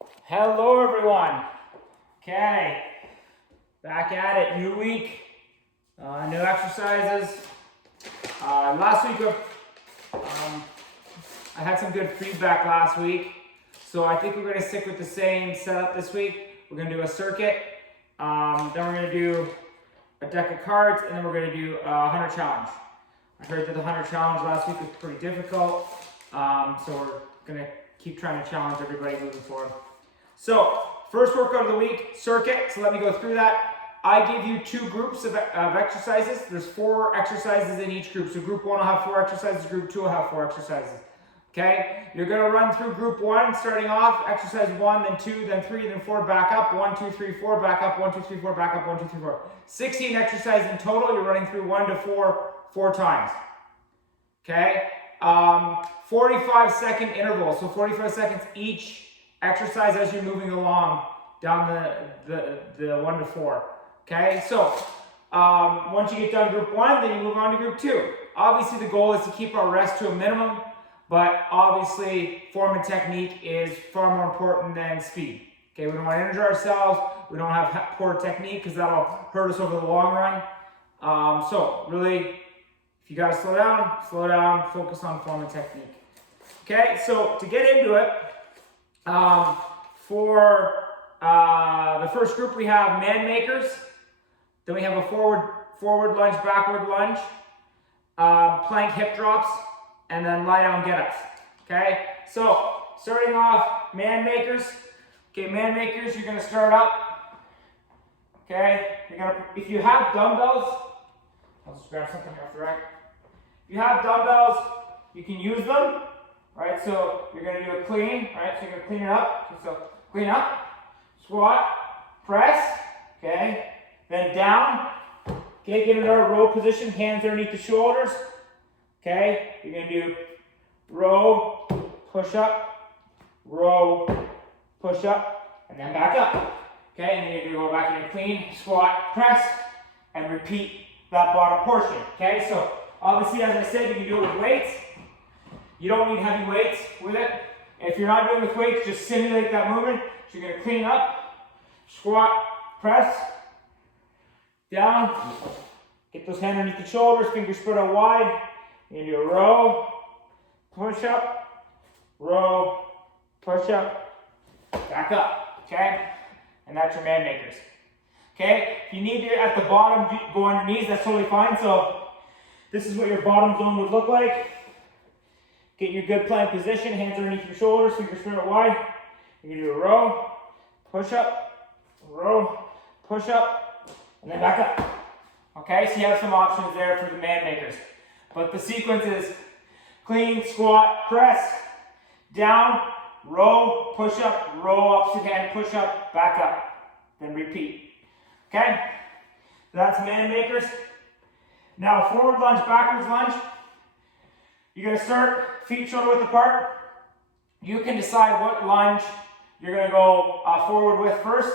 Hello everyone. Okay, back at it, new week, new exercises. Last week I had some good feedback last week, so I think we're going to stick with the same setup this week. We're going to do a circuit, then we're going to do a deck of cards, and then we're going to do a 100 challenge. I heard that the 100 challenge last week was pretty difficult, so we're going to keep trying to challenge everybody moving forward. So, first workout of the week, circuit. So let me go through that. I give you two groups of exercises. There's 4 exercises in each group. So group 1 will have 4 exercises, group 2 will have 4 exercises. Okay? You're going to run through group 1, starting off, exercise 1, then 2, then 3, then 4, back up, 1, 2, 3, 4, back up, 1, 2, 3, 4, back up, 1, 2, 3, 4. 16 exercises in total. You're running through 1 to 4, 4 times. Okay? 45-second interval. So 45 seconds each exercise as you're moving along down the 1 to 4. Okay, so once you get done group 1, then you move on to group 2. Obviously the goal is to keep our rest to a minimum, but obviously form and technique is far more important than speed. Okay, we don't want to injure ourselves, we don't have poor technique because that'll hurt us over the long run. So really, if you got to slow down, focus on form and technique. Okay, so to get into it, for the first group, we have man makers. Then we have a forward lunge, backward lunge, plank hip drops, and then lie down get-ups. Okay, so starting off, man makers. Okay, man makers, you're gonna start up. Okay, if you have dumbbells, I'll just grab something off the rack. If you have dumbbells, you can use them. Right, so you're going to do a clean, right, so you're going to clean it up, so clean up, squat, press, okay, then down, okay, get into a row position, hands underneath the shoulders, okay, you're going to do row, push up, and then back up, okay, and then you're going to go back into clean, squat, press, and repeat that bottom portion, okay, so obviously as I said, you can do it with weights. You don't need heavy weights with it. If you're not doing it with weights, just simulate that movement. So you're going to clean up, squat, press, down, get those hands underneath the shoulders, fingers spread out wide. You're going to do a row, push up, back up, okay? And that's your man makers. Okay, if you need to, at the bottom, go on your knees, that's totally fine. So this is what your bottom zone would look like. Get your good plank position, hands underneath your shoulders, fingers spread out wide. You're going to do a row, push up, and then back up. Okay, so you have some options there for the man makers. But the sequence is clean, squat, press, down, row, push up, row, opposite hand, push up, back up. Then repeat. Okay, so that's man makers. Now forward lunge, backwards lunge. You're going to start feet shoulder width apart. You can decide what lunge you're going to go forward with first.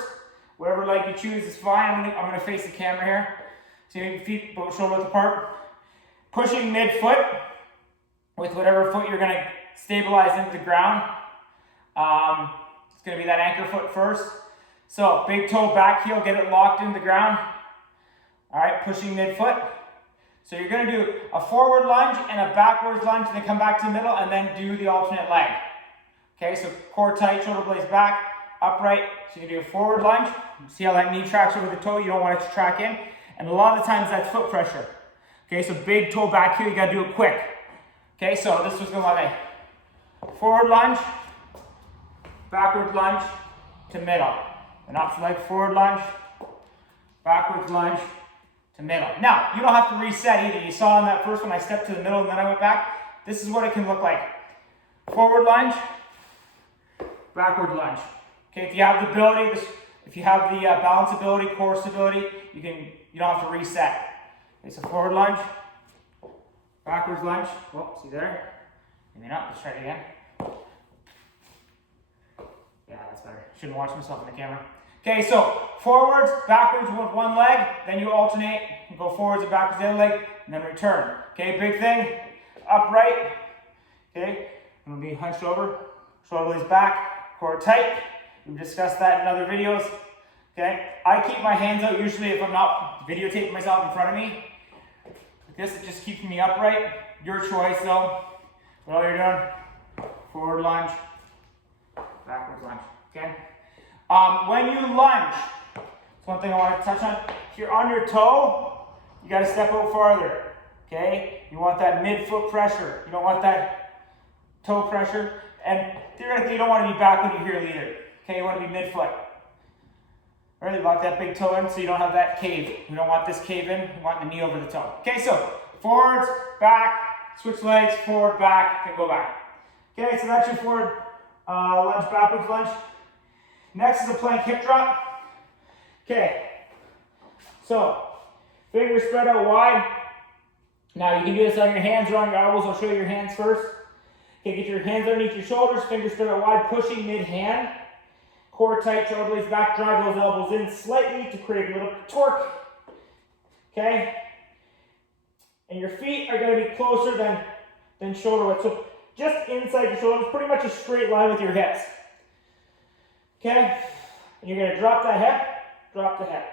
Whatever leg you choose is fine. I'm going to face the camera here. So your feet shoulder width apart. Pushing mid-foot with whatever foot you're going to stabilize into the ground. It's going to be that anchor foot first. So big toe, back heel, get it locked into the ground. All right, pushing mid-foot. So you're going to do a forward lunge and a backwards lunge, and then come back to the middle, and then do the alternate leg. Okay, so core tight, shoulder blades back, upright. So you can do a forward lunge. See how that knee tracks over the toe? You don't want it to track in. And a lot of the times that's foot pressure. Okay, so big toe back here, you got to do it quick. Okay, so this was going to look like forward lunge, backward lunge to middle. And opposite leg, forward lunge, backwards lunge to middle. Now, you don't have to reset either. You saw on that first one, I stepped to the middle and then I went back. This is what it can look like. Forward lunge, backward lunge. Okay, if you have the ability, if you have the balance ability, core stability, you don't have to reset. Okay, so forward lunge, backwards lunge. Whoa, see there? Maybe not, let's try it again. Yeah, that's better. Shouldn't watch myself in the camera. Okay, so forwards, backwards with one leg, then you alternate, you go forwards and backwards the other leg, and then return. Okay, big thing, upright. Okay, I'm gonna be hunched over, shoulder blades back, core tight, We've discussed that in other videos. Okay, I keep my hands out usually if I'm not videotaping myself in front of me. This, it just keeps me upright. Your choice though. What all you're doing, forward lunge, backwards lunge, okay? When you lunge, that's one thing I want to touch on. If you're on your toe, you got to step out farther, okay? You want that mid-foot pressure. You don't want that toe pressure. And theoretically, you don't want to be back when you're here either, okay? You want to be mid-foot. All right, lock that big toe in so you don't have that cave. We don't want this cave in. We want the knee over the toe. Okay, so forwards, back, switch legs, forward, back, then go back. Okay, so that's your forward lunge, backwards lunge. Next is a plank hip drop. Okay, so fingers spread out wide. Now you can do this on your hands or on your elbows. I'll show you your hands first. Okay, get your hands underneath your shoulders, fingers spread out wide, pushing mid-hand. Core tight, shoulder blades back, drive those elbows in slightly to create a little torque. Okay? And your feet are going to be closer than shoulder width. So just inside your shoulders, pretty much a straight line with your hips. Okay? And you're going to drop that hip, drop the hip,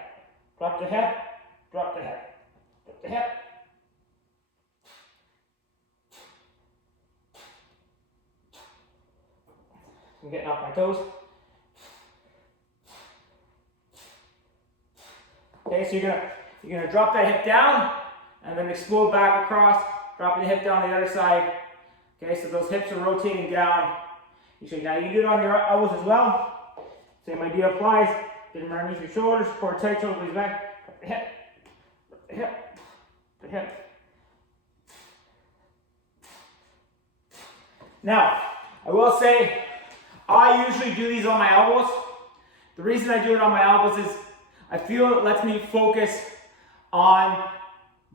drop the hip, drop the hip, drop the hip. I'm getting off my toes. Okay, so you're gonna drop that hip down and then explode back across, dropping the hip down the other side. Okay, so those hips are rotating down. Now you can do it on your elbows as well. Same idea applies. Get them underneath your shoulders, core tight, shoulder blades back, drop the hip, drop the hip, the hip. Now, I will say, I usually do these on my elbows. The reason I do it on my elbows is I feel it lets me focus on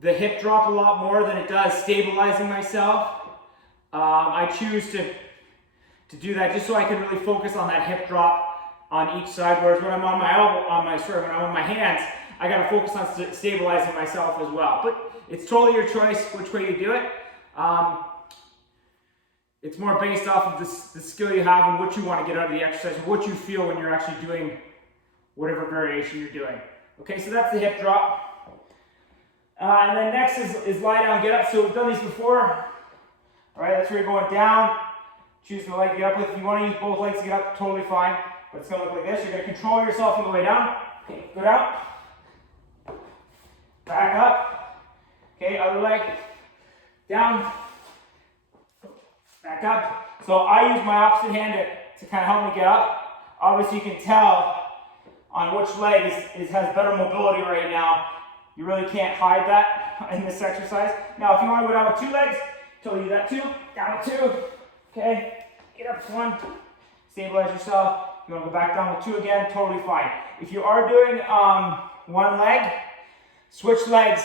the hip drop a lot more than it does stabilizing myself. I choose to do that just so I can really focus on that hip drop on each side. Whereas when I'm on my elbow, when I'm on my hands, I gotta focus on stabilizing myself as well. But it's totally your choice which way you do it. It's more based off of the skill you have and what you want to get out of the exercise, and what you feel when you're actually doing whatever variation you're doing. Okay, so that's the hip drop. And then next is lie down, get up. So we've done these before. All right, that's where you're going down, choosing the leg to get up with. If you want to use both legs to get up, totally fine. But it's going to look like this. You're going to control yourself on the way down. Okay, go down. Back up. Okay, other leg. Down. Back up. So I use my opposite hand to kind of help me get up. Obviously you can tell on which leg has better mobility right now. You really can't hide that in this exercise. Now if you want to go down with two legs, totally do that too. Down with two. Okay. Get up to one. Stabilize yourself. You want to go back down with two again, totally fine. If you are doing one leg, switch legs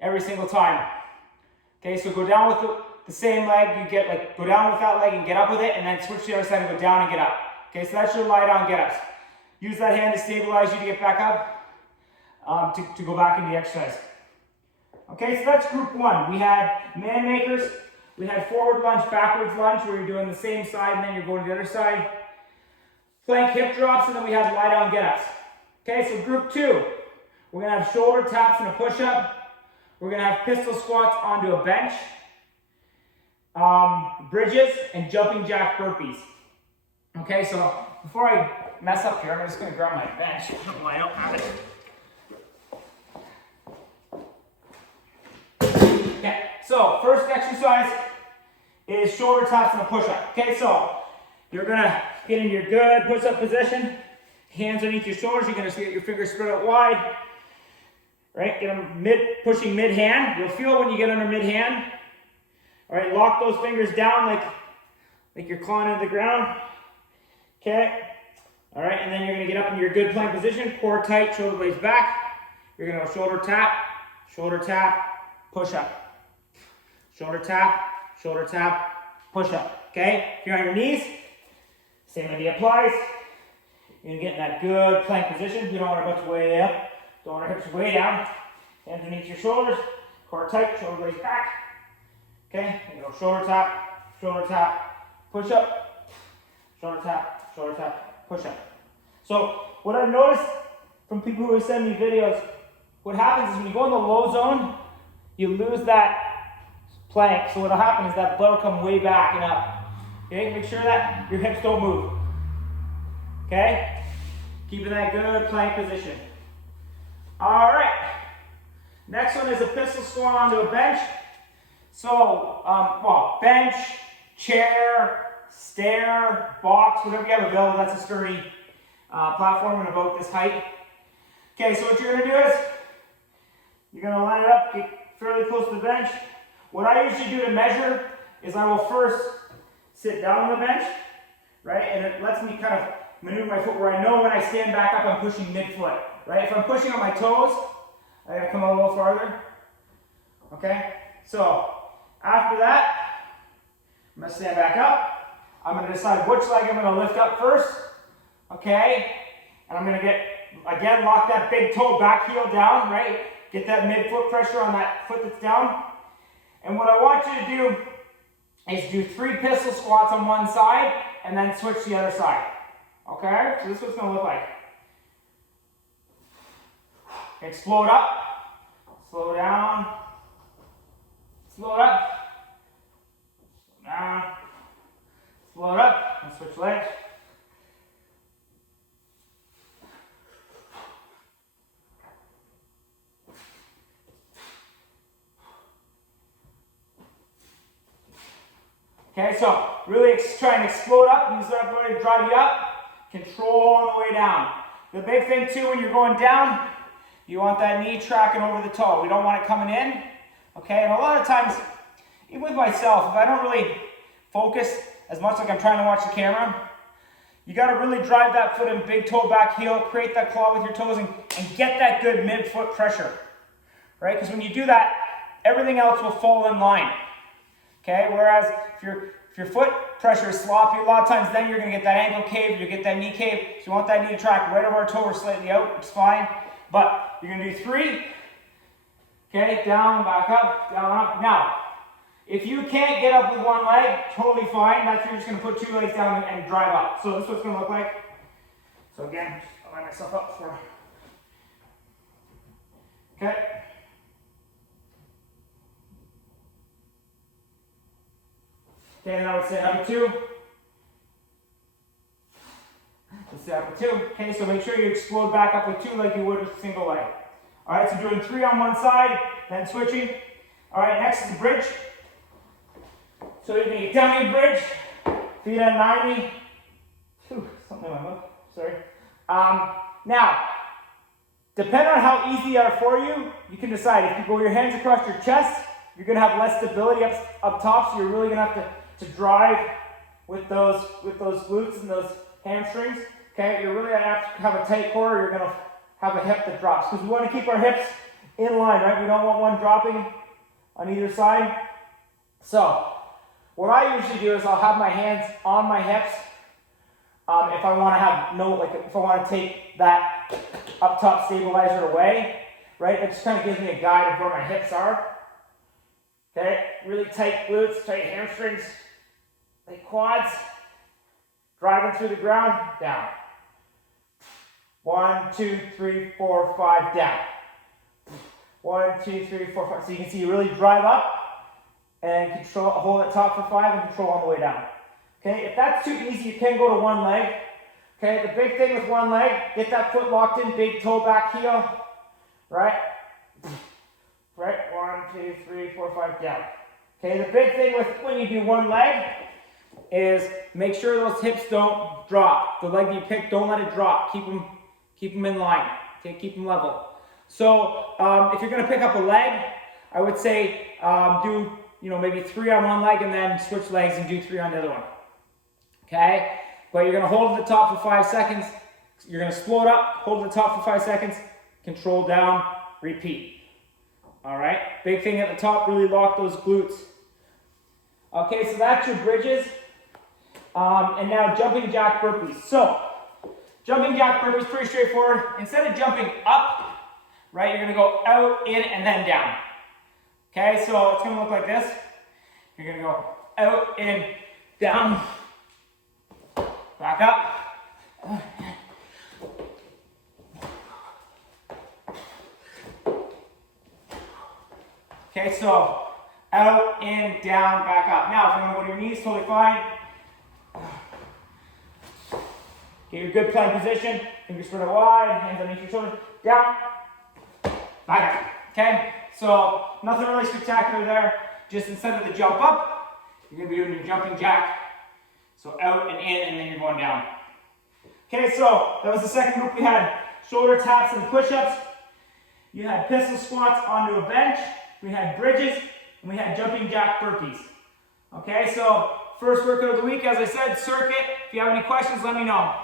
every single time. Okay, so go down with the same leg, you get like, go down with that leg and get up with it, and then switch to the other side and go down and get up. Okay, so that's your lie down get ups. Use that hand to stabilize you to get back up, to go back into the exercise. Okay, so that's group one. We had man makers, we had forward lunge, backwards lunge, where you're doing the same side and then you're going to the other side. Plank hip drops, and then we had lie down get ups. Okay, so group two, we're gonna have shoulder taps and a push up. We're gonna have pistol squats onto a bench. Bridges and jumping jack burpees. Okay, so before I mess up here, I'm just going to grab my bench. I don't know why I don't have it. Okay, so first exercise is shoulder taps and a push-up. Okay, so you're going to get in your good push-up position. Hands underneath your shoulders. You're going to get your fingers spread out wide. Right, get them pushing mid-hand. You'll feel when you get under mid-hand. All right, lock those fingers down like you're clawing into the ground. Okay. All right, and then you're going to get up in your good plank position. Core tight, shoulder blades back. You're going to go shoulder tap, push up. Shoulder tap, push up. Okay. If you're on your knees, same idea applies. You're going to get in that good plank position. You don't want our butts way up. Don't want our hips way down. Hands underneath your shoulders. Core tight, shoulder blades back. Okay, you go shoulder tap, push up, shoulder tap, push-up. So what I've noticed from people who send me videos, what happens is when you go in the low zone, you lose that plank. So what'll happen is that blood will come way back and up. Okay, make sure that your hips don't move. Okay, keeping that good plank position. All right, next one is a pistol squat onto a bench. So, bench, chair, stair, box, whatever you have available, that's a sturdy platform and about this height. Okay, so what you're gonna do is, you're gonna line it up, get fairly close to the bench. What I usually do to measure is I will first sit down on the bench, right? And it lets me kind of maneuver my foot where I know when I stand back up, I'm pushing mid-foot, right? If I'm pushing on my toes, I gotta come a little farther, okay? So, after that, I'm gonna stand back up. I'm gonna decide which leg I'm gonna lift up first, okay? And I'm gonna get, again, lock that big toe back heel down, right? Get that mid-foot pressure on that foot that's down. And what I want you to do is do 3 pistol squats on one side and then switch to the other side. Okay? So this is what it's going to look like. Explode up, slow down, slow it up, slow down, slow it up, and switch legs. Okay, so really try and explode up, use that ability to drive you up, control on the way down. The big thing too, when you're going down, you want that knee tracking over the toe. We don't want it coming in, okay? And a lot of times, even with myself, if I don't really focus as much like I'm trying to watch the camera, you gotta really drive that foot in, big toe back heel, create that claw with your toes and get that good mid-foot pressure, right? Because when you do that, everything else will fall in line. Okay, whereas if your foot pressure is sloppy, a lot of times then you're going to get that ankle cave, you get that knee cave. So you want that knee to track right over our toe or slightly out, it's fine. But you're going to do 3. Okay, down, back up, down, up. Now, if you can't get up with one leg, totally fine. That's you're just going to put 2 legs down and drive up. So this is what it's going to look like. So again, I'll line myself up for. Okay. Okay, and I would say number 2. Let's say number 2. Okay, so make sure you explode back up with 2 like you would with a single leg. Alright, so doing 3 on one side, then switching. Alright, next is the bridge. So you're going to get down your bridge, feet at 90. Something in my mouth, sorry. Now, depending on how easy they are for you, you can decide. If you go your hands across your chest, you're going to have less stability up top, so you're really going to have to drive with those glutes and those hamstrings. Okay, you're really going to have a tight core, or you're going to have a hip that drops. Because we want to keep our hips in line, right? We don't want one dropping on either side. So, what I usually do is I'll have my hands on my hips. If I want to have if I want to take that up top stabilizer away, right? It just kind of gives me a guide of where my hips are. Okay, really tight glutes, tight hamstrings, tight quads. Driving through the ground, down. 1, 2, 3, 4, 5, down. 1, 2, 3, 4, 5. So you can see you really drive up and control, hold it top for 5 and control on the way down. Okay, if that's too easy, you can go to one leg. Okay, the big thing with one leg, get that foot locked in, big toe back heel, right? Right, 1, 2, 3, 4, 5, down. Okay, the big thing with when you do one leg is make sure those hips don't drop. The leg that you pick, don't let it drop. Keep them in line. Okay, keep them level. So if you're going to pick up a leg, I would say do maybe 3 on one leg and then switch legs and do 3 on the other one. Okay, but you're going to hold at the top for 5 seconds. You're going to explode up, hold at the top for 5 seconds, control down, repeat. All right, big thing at the top, really lock those glutes. Okay, so that's your bridges. And now jumping jack burpees. So, jumping jack burpees, pretty straightforward. Instead of jumping up, right, you're going to go out, in, and then down. Okay, so it's going to look like this. You're going to go out, in, down, back up, Okay, so out, in, down, back up. Now, if you want to go to your knees, totally fine. Get your good plank position. Fingers spread out wide, hands underneath your shoulders. Down, back up. Okay, so nothing really spectacular there. Just instead of the jump up, you're going to be doing your jumping jack. So out and in, and then you're going down. Okay, so that was the second group. We had shoulder taps and push-ups. You had pistol squats onto a bench. We had bridges, and we had jumping jack burpees. Okay, so first workout of the week, as I said, circuit. If you have any questions, let me know.